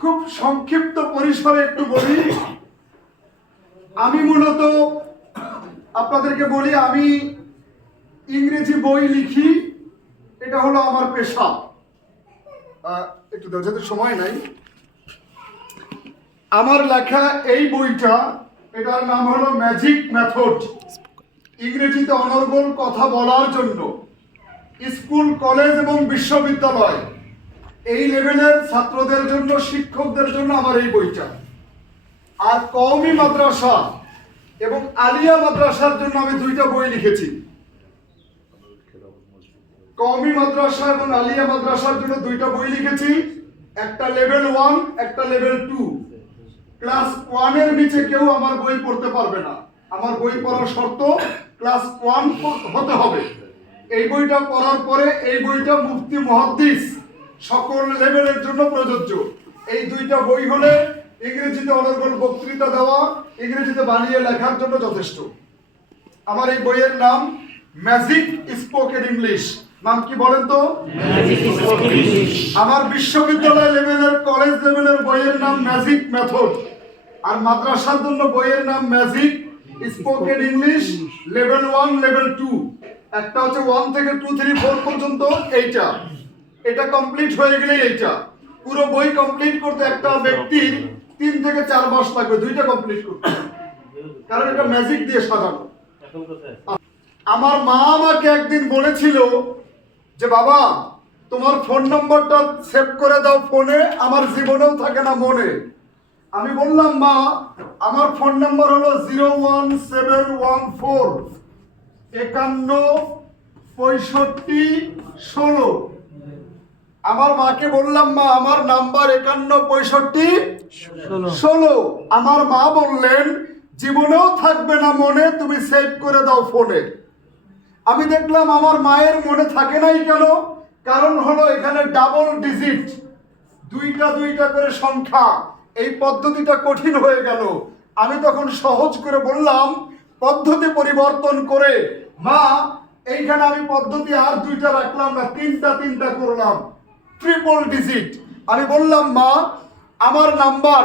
খুব সংক্ষিপ্ত পরিসরে একটু বলি। আমি মূলত আপনাদেরকে বলি, আমি ইংরেজি বই লিখি, এটা হলো আমার পেশা। একটু যাদের সময় নাই, আমার লেখা এই বইটা, এটার নাম হলো ম্যাজিক মেথড, ইংরেজিতে অনর্গল কথা বলার জন্য স্কুল, কলেজ এবং বিশ্ববিদ্যালয় এই লেভেলের ছাত্রদের জন্য, শিক্ষকদের জন্য আমার এই বইটা। আর কওমি মাদ্রাসা এবং আলিয়া মাদ্রাসার জন্য আমি দুইটা বই লিখেছি। কওমি মাদ্রাসা এবং আলিয়া মাদ্রাসার জন্য দুইটা বই লিখেছি, একটা লেভেল 1, একটা লেভেল 2। ক্লাস 1 এর নিচে কেউ আমার বই পড়তে পারবে না। আমার বই পড়ার শর্ত ক্লাস 1 হতে হবে। এই বইটা পড়ার পরে এই বইটা মুফতি, মুহাদ্দিস সকল লেভেলের জন্য প্রযোজ্য। এই দুইটা বই হলে ইংরেজিতে অনর্গল বক্তৃতা দেওয়া, ইংরেজিতে বানিয়ে লেখার জন্য যথেষ্ট। আমার এই বইয়ের নাম ম্যাজিক স্পোকেন ইংলিশ। নাম কি বলেন তো? আমার বিশ্ববিদ্যালয় লেভেলের, কলেজ লেভেলের বইয়ের নাম ম্যাজিক মেথড, আর মাদ্রাসার জন্য বইয়ের নাম magic spoken English level 1, level 2। একটা হচ্ছে 1 থেকে 2, 3, 4 পর্যন্ত এইটা। এটা কমপ্লিট হয়ে গেলে এইটা। পুরো বই কমপ্লিট করতে একটা ব্যক্তির 3 থেকে 4 মাস লাগবে, দুইটা কমপ্লিট করতে, কারণ এটা ম্যাজিক দিয়ে সাজানো। আমার মা আমাকে একদিন বলেছিল যে বাবা, তোমার ফোন নাম্বারটা সেভ করে দাও ফোনে, আমার জীবনেও থাকে না মনে। আমি বললাম মা, আমার ফোন নাম্বার হলো 01714 51 65 16। আমার মাকে বললাম মা, আমার নাম্বার 51 65 16। আমার মা বললেন জীবনেও থাকবে না মনে, তুমি সেভ করে দাও ফোনে। আমি দেখলাম আমার মায়ের মনে থাকে নাই কেন? কারণ হলো এখানে ডাবল ডিজিট, দুইটা দুইটা করে সংখ্যা, এই পদ্ধতিটা কঠিন হয়ে গেল। আমি তখন সহজ করে বললাম, পদ্ধতি পরিবর্তন করে মা, এইখানে আমি পদ্ধতি আর দুইটা রাখলাম না, তিনটা করলাম, ট্রিপল ডিজিট। আমি বললাম মা, আমার নাম্বার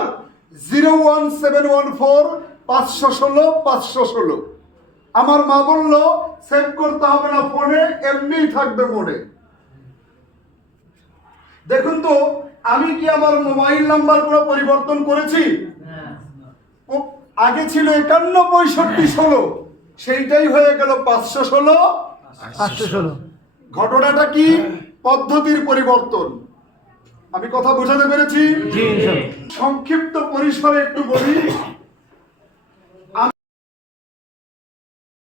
01714 516 516। আমার মা বলল সেভ করতে হবে না ফোনে, এমনিই থাকবে মনে। দেখুন তো, আমি কি আমার মোবাইল নাম্বার পুরো পরিবর্তন করেছি? আগে ছিল 51 65 16, সেইটাই হয়ে গেল 516 516। ঘটনাটা কি? পদ্ধতির পরিবর্তন। আমি কথা বোঝাতে পেরেছি? সংক্ষিপ্ত পরিসরে একটু বলি।